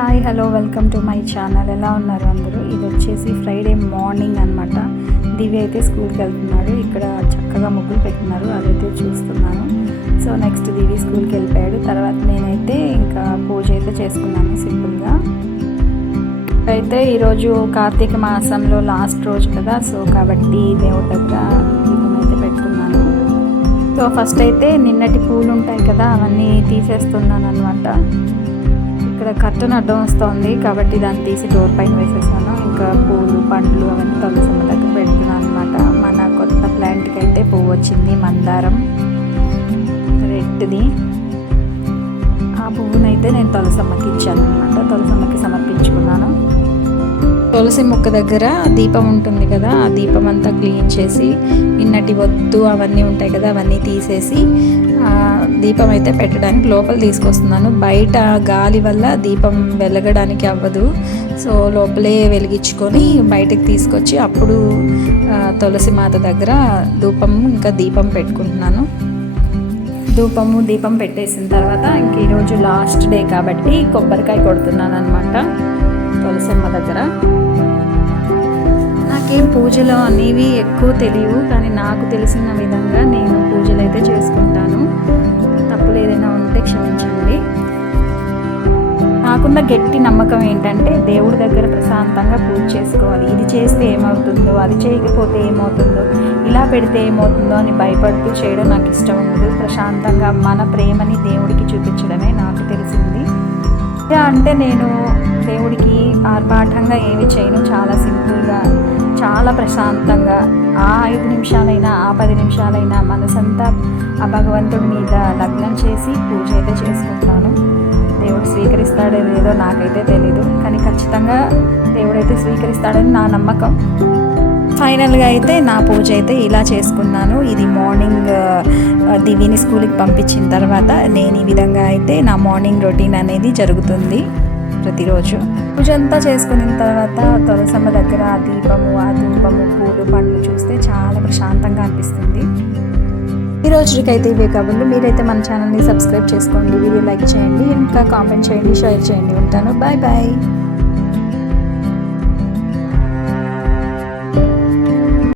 Hi hello welcome to my channel. ఎలా ఉన్నారు అందరూ? ఇది వచ్చేసి ఫ్రైడే మార్నింగ్ అనమాట. దివి అయితే స్కూల్కి వెళ్తున్నాడు. ఇక్కడ చక్కగా ముగ్గులు పెట్టినారు, అదైతే చూస్తున్నాను. సో నెక్స్ట్ దివి స్కూల్కి వెళ్ళిపోయాడు. తర్వాత నేనైతే ఇంకా పూజ అయితే చేసుకున్నాను సింపుల్గా. అయితే ఈరోజు కార్తీక మాసంలో లాస్ట్ రోజు కదా, సో కాబట్టి దేవుడి దగ్గర దీపం అయితే పెట్టుకున్నాను. సో ఫస్ట్ అయితే నిన్నటి పూలు ఉంటాయి కదా, అవన్నీ తీసేస్తున్నాను అనమాట. ఇక్కడ కర్టన్ అడ్డం వస్తుంది కాబట్టి దాన్ని తీసి డోర్ పైన వేసేసాను. ఇంకా పూలు పండ్లు అవన్నీ తులసమ్మ దగ్గర పెడుతున్నాను అనమాట. మన కొత్త ప్లాంట్కి అయితే పువ్వు వచ్చింది, మందారం రెడ్ది. ఆ పువ్వునైతే నేను తులసమ్మకి ఇచ్చాను అనమాట, తులసమ్మకి సమర్పించుకున్నాను. తులసి మొక్క దగ్గర దీపం ఉంటుంది కదా, ఆ దీపం అంతా క్లీన్ చేసి నిన్నటి వద్దు అవన్నీ ఉంటాయి కదా, అవన్నీ తీసేసి దీపం అయితే పెట్టడానికి లోపల తీసుకొస్తున్నాను. బయట గాలి వల్ల దీపం వెలగడానికి అవ్వదు, సో లోపలే వెలిగించుకొని బయటకు తీసుకొచ్చి అప్పుడు తులసి మాత దగ్గర ఇంకా దీపం పెట్టుకుంటున్నాను. దీపం పెట్టేసిన తర్వాత ఇంక ఈరోజు లాస్ట్ డే కాబట్టి కొబ్బరికాయ కొడుతున్నాను అనమాట తులసమ్మ దగ్గర. నాకేం పూజలు అనేవి ఎక్కువ తెలియవు, కానీ నాకు తెలిసిన విధంగా నేను పూజలు అయితే చేసుకుంటాను. తప్పులు ఏదైనా ఉంటే క్షమించండి. నాకున్న గట్టి నమ్మకం ఏంటంటే దేవుడి దగ్గర ప్రశాంతంగా పూజ చేసుకోవాలి. ఇది చేస్తే ఏమవుతుందో, అది చేయకపోతే ఏమవుతుందో, ఇలా పెడితే ఏమవుతుందో అని భయపడుతూ చేయడం నాకు ఇష్టం ఉండదు. ప్రశాంతంగా మన ప్రేమని దేవుడికి చూపించడమే నాకు తెలిసింది. అంటే నేను దేవుడికి ఆర్భాటంగా ఏమి చేయను, చాలా సింపుల్గా, చాలా ప్రశాంతంగా ఆ 5 నిమిషాలైనా ఆ 10 నిమిషాలైనా మనసంతా ఆ భగవంతుడి మీద లగ్నం చేసి పూజ అయితే చేసుకుంటాను. దేవుడు స్వీకరిస్తాడో లేదో నాకైతే తెలీదు, కానీ ఖచ్చితంగా దేవుడైతే స్వీకరిస్తాడని నా నమ్మకం. ఫైనల్గా అయితే నా పూజ అయితే ఇలా చేసుకున్నాను. ఇది మార్నింగ్ దివిని స్కూల్కి పంపించిన తర్వాత నేను ఈ విధంగా అయితే నా మార్నింగ్ రొటీన్ అనేది జరుగుతుంది ప్రతిరోజు. పూజ అంతా చేసుకున్న తర్వాత తులసమ్మ దగ్గర ఆ ధూపము పూలు పండ్లు చూస్తే చాలా ప్రశాంతంగా అనిపిస్తుంది. ఈ రోజుకైతే ఇవే కబుర్లు. మీరైతే మన ఛానల్ని సబ్స్క్రైబ్ చేసుకోండి, వీడియో లైక్ చేయండి, ఇంకా కామెంట్ చేయండి, షేర్ చేయండి. ఉంటాను. Bye bye.